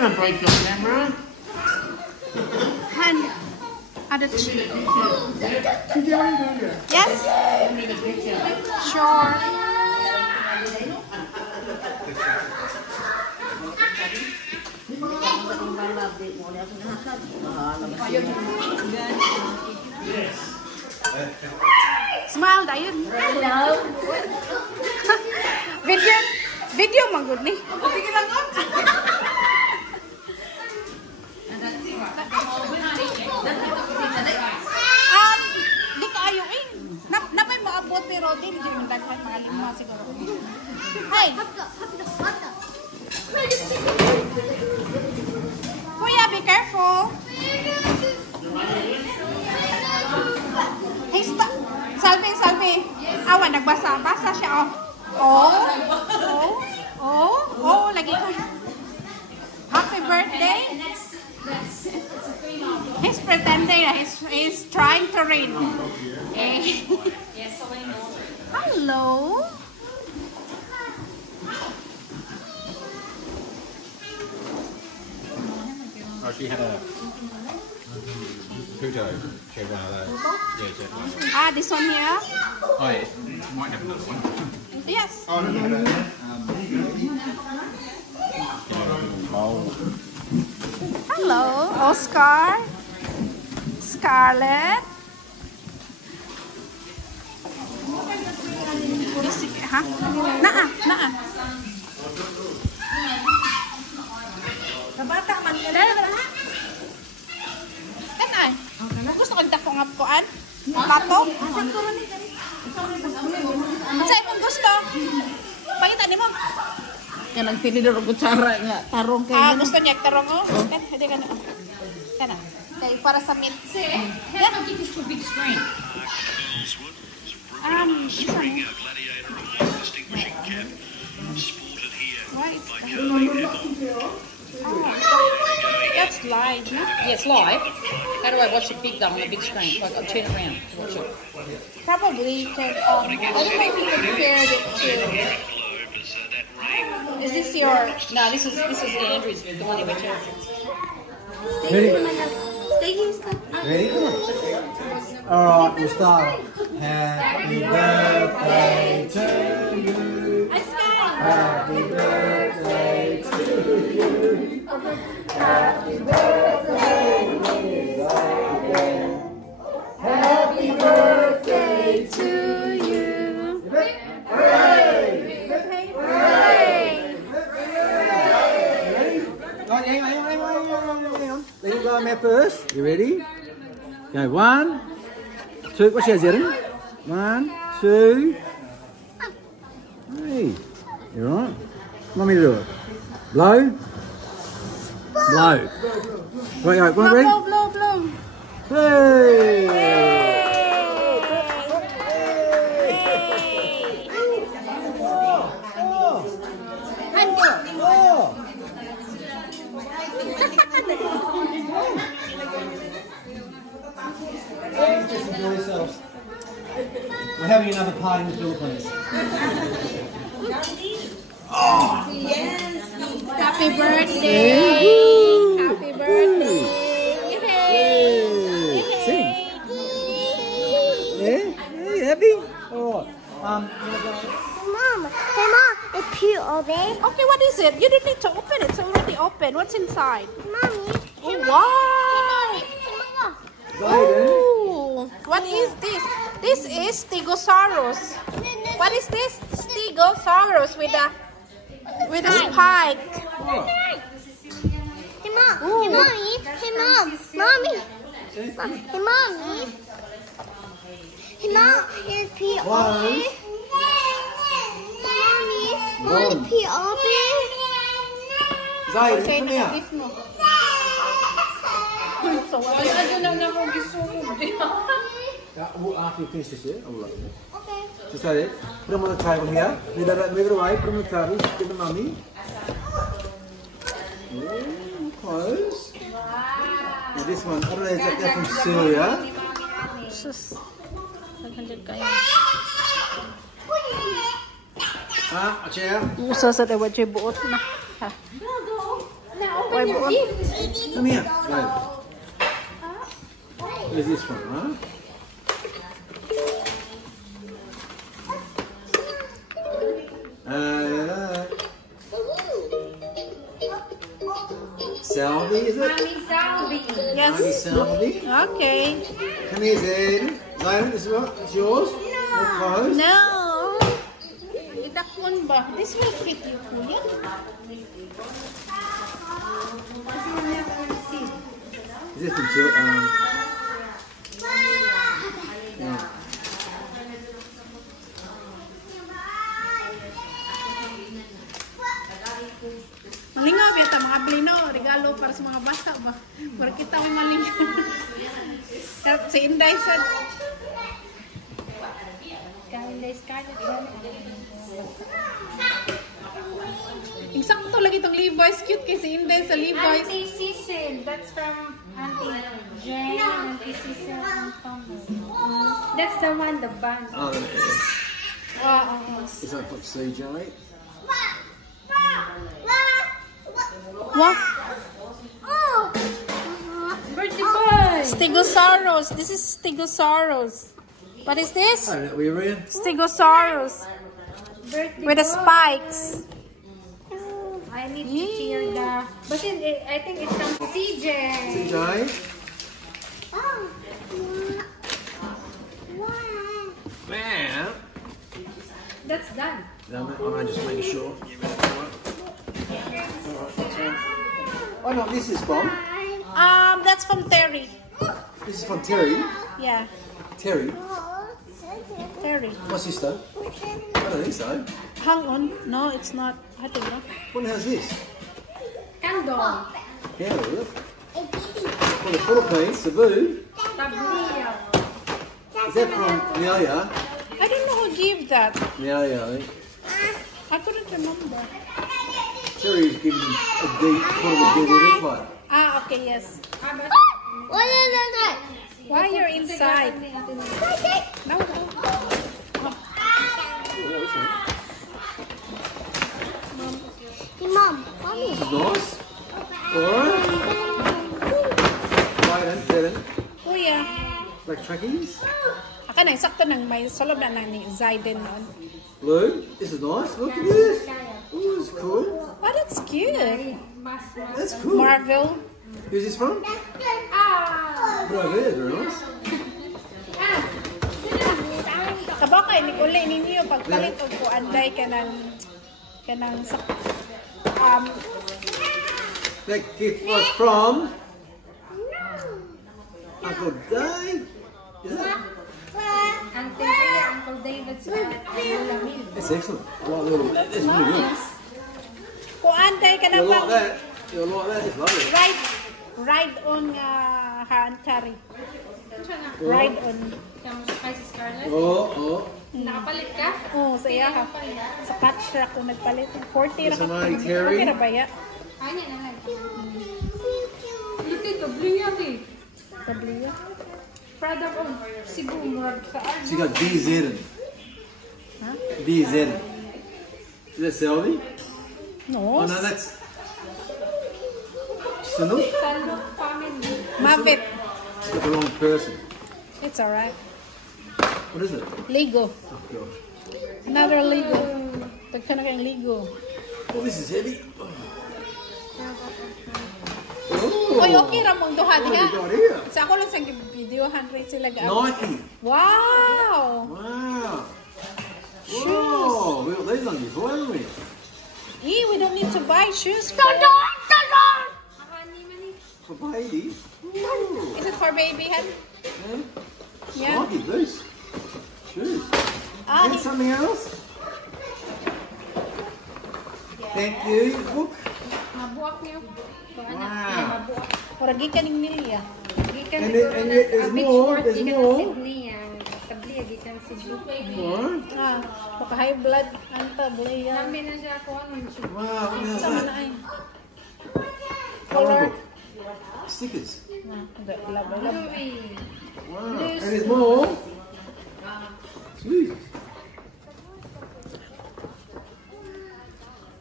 gonna break your camera. Hand. Other cheek. Yes? Sure. Smile, Dayan. Hello. Video mah good nih. Sige lang ko. Di kaayo eh. Napay maabot pero di mo daghan mga 5 siguro. Hi. Kuya, be careful. Hey, stop. Salve. Awan, nagbasa siya, oh. Lagi ko. Happy birthday. He's pretending that he's trying to read. Okay. Hello. Oh, she had a Pluto. She had one of those. Yeah, she had one. This one here? Oh, yeah. Might have another one. Yes. Oh, no. Hello, Oscar. Scarlett. Ha? Naa. Kabata man ka na. Ay. Gusto ko dako nga puan. Pato. Sa imong gusto. Pangita nimo. Yan ang tinidor ko tsara nga. Tarong kayo. Gusto niya tarong oh. Hindi ka na. Kana. Kay para sa meat. Yeah, I'll give you a big screen. Spring gladiator of white distinguishing cap, sported here Why is by that? Charlie Neville. That's live. Yeah, it's live. How do I watch it big though on a big screen? Like I'll turn it around to watch it. Probably turn on. I don't know if you compared it to. Is this your? No, this is Andrew's, the one he went to. Ready? Alright, we'll start. Happy birthday to you. Happy birthday to you. Happy birthday, Zaiden. Happy birthday to you. Hooray! Hang on. Let him go on there first. You ready? Go 1, 2. What's yours, Zaiden? 1, 2. Hey, you alright? Want me to do it? Blow. Blow. Right, go on, ready? Blow. Hey! Just enjoy yourselves. We're having another party in the Philippines. Happy birthday! Happy birthday! Hey! Sing. Yeah? Hey, happy? Oh, Mom, it's pure open. Okay, what is it? You don't need to open it. It's already open. What's inside? Mommy, Oh, wow! Oh, what is this? This is Stegosaurus. What is this? Stegosaurus with a spike. Hey, Mom. Hey, Mommy. Hey, Mom. Mommy. Hey, Mommy. Hey, Mom, it's pure open. Mommy, it's pure open. Zaiden, come here. After you finish this, yeah? Okay. Just like it. Put them on the table here. Move it away. Put them on the table. Give them mummy. Close. Now this one, I don't know, is that from Syria? A chair. Usa sa tawa chay buot na. Now open your gift. Come here. Go. Where's this from, huh? Salvi, is it? Mommy Salvi. Yes. Mommy Salvi. Okay. Come here, Zaiden. Zaiden, this is what? It's yours? All closed? No. Itakon ba? This will fit you, Kuya. Is it from Sil- yeah. Malingaw yata mga blino, regalo para sa mga bata ba? Para kita may malingaw. Si Inday sa Insakto lagi itong Levi's. Cute kay si Inday sa Levi's. Auntie Cecil. That's from Auntie Jane. Auntie Cecil and Thomas. That's the one, the band. Oh, Wow. is that from CJ? What? Birthday boy. Stegosaurus. This is Stegosaurus. What is this? Oh, that we read? Stegosaurus. Birthday With the boy. spikes. I need to cheer the. But then I think it's from CJ. CJ? Man. That's done. I'm just making sure. Oh no, this is from? That's from Terry. This is from Terry. Yeah, Terry? Terry. My sister? I don't think so. Hang on. No, it's not. I don't know. What the hell's this? Candle. Yeah, look. For the Philippines, Cebu. Tablia. Is that from Nelia? I don't know who gave that. Nelia, I think. I couldn't remember. Terry's giving a DVD player. Ah, okay, yes. Why you're inside? No, no. Mom, mommy. This is nice. Alright. Zaiden. Kuya. Like trackies. Aka na, sakto nang may solob na ni Zaiden noon. Blue. This is nice. Look at this. Oh, it's cool. Oh, that's cute. That's cool. Marvel. Who's this from? Put over there, very nice. Kabakay, Nicole, ninyo pagpalit o kuanday ka ng That gift was from Uncle Dave. Is it? Auntie Rhea, Uncle David's Lamil. That's excellent. I like the little. That's really good. kuanday ka You'll ng like that. You'll like that. It's lovely. ride on Hantari. Ride on. Yung kay si Scarlett. Oh. Nakapalit ka? Oh, sa iya ha. Sa catch rack ko nagpalit. 40 ra Yes, ka. Amari, Terry. Okay ra ba ya? Ay, na lang. Look at the blue yagi. Sabliya. Product of Cebu, murag sa She got Zaiden. Huh? Zaiden. Is that Selby? No. Oh no, that's Sanook. Salud family. Mavit. She's got the wrong person. It's alright. What is it? Lego. Oh god. Another Lego. Tagka na kayong Lego. Oh, this is heavy. Oy, okay ra mong duha What diha. have you got here? Sa ako lang sa videohan rate sila ga. Nike. Wow. Wow. Whoa, we got these on before, haven't we? We don't need to buy shoes for For baby. Ooh. Is it for baby hen? Yeah. Yeah. Nike boots. Shoes. Ah, And something else? Thank you. Look. Mabuak niyo. Wow. Mura gikan ning Nilia. Gikan And there's more. There's more. Sydney ang tablia gikan Sydney. What? Ah, baka high blood anta buliya. Dami na siya ako ano yung sugar. Wow, what is Sama that? na ay. Colour book. Stickers. Ah, lab. Louis. Wow. And there's more. Sweet.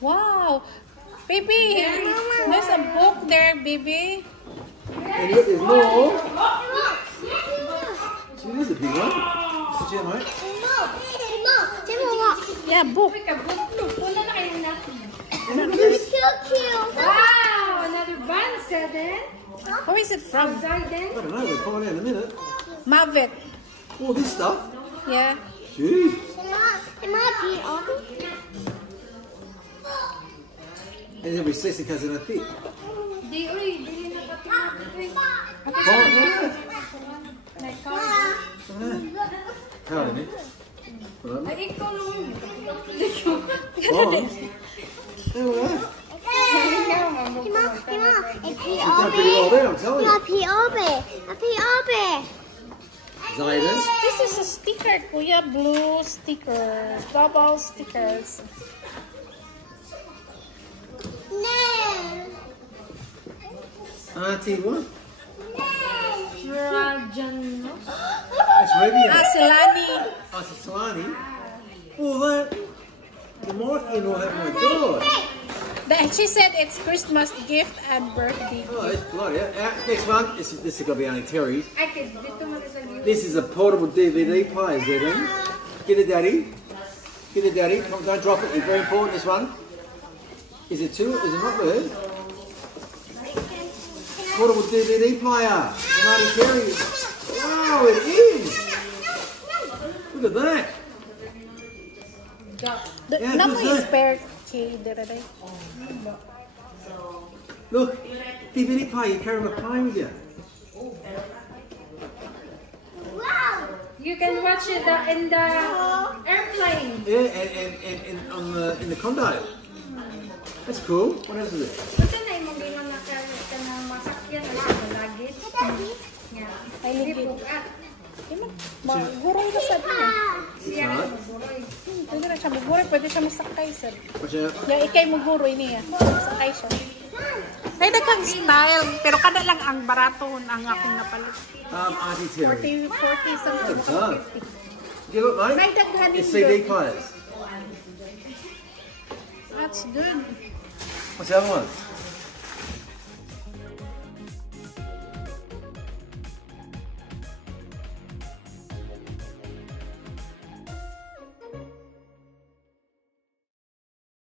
Wow. Baby, there's a book there, baby. And yet there's more. See, there's a big one. See that, mate? Yeah, book. Look at this. Wow, another bun, Zaiden. Where is it from? Zaiden. I don't know, we'll find out in a minute. Mavic. All this stuff. Yeah. Jeez. And then we see some cousin I think. Di, uy, dili na Oh, Hello, Nick. Ay, ikaw naman. Bonds. There we go. You've done pretty well there, I'm telling you. Zaiden. This is a sticker, Kuya. Blue sticker. Double stickers. Auntie, what? Trajan. That's Ruby. Ah, Silani. Oh, it's a Solani. Oh, that. The marking and all that, my God. She said it's Christmas gift and birthday. Oh, it's bloody. Next one. This is going to be Auntie Terry's. Ay, dito mo sa liyo. This is a portable DVD player, Zaiden. Get it, Daddy. Get it, Daddy. Come, don't drop it. It's very important, this one. Is it two? Is it not good? Portable DVD player. From Auntie Terry. Wow, it is. Look at that. The Yeah, number who's is that? per key. Look, DVD player. You carry my plane with you. You can watch it in the airplane. Yeah, and on in the condo. That's cool. What else is it? Kasi na yung mga ka na masakyan na lagi. Yeah. Ay, ligid. Bugat. Magurong na sa niya. Siya Right. maguroy. Pwede na siya maguroy. Pwede siya masakay, sir. Watch out. Yung ikay maguroy niya. Masakay siya. Ay, kang style. Pero kada lang ang barato ang akong napalit. Auntie Terry. 40 something. Oh. You look, mate. May daghanin It's CD doon. players. That's good. What's the other one?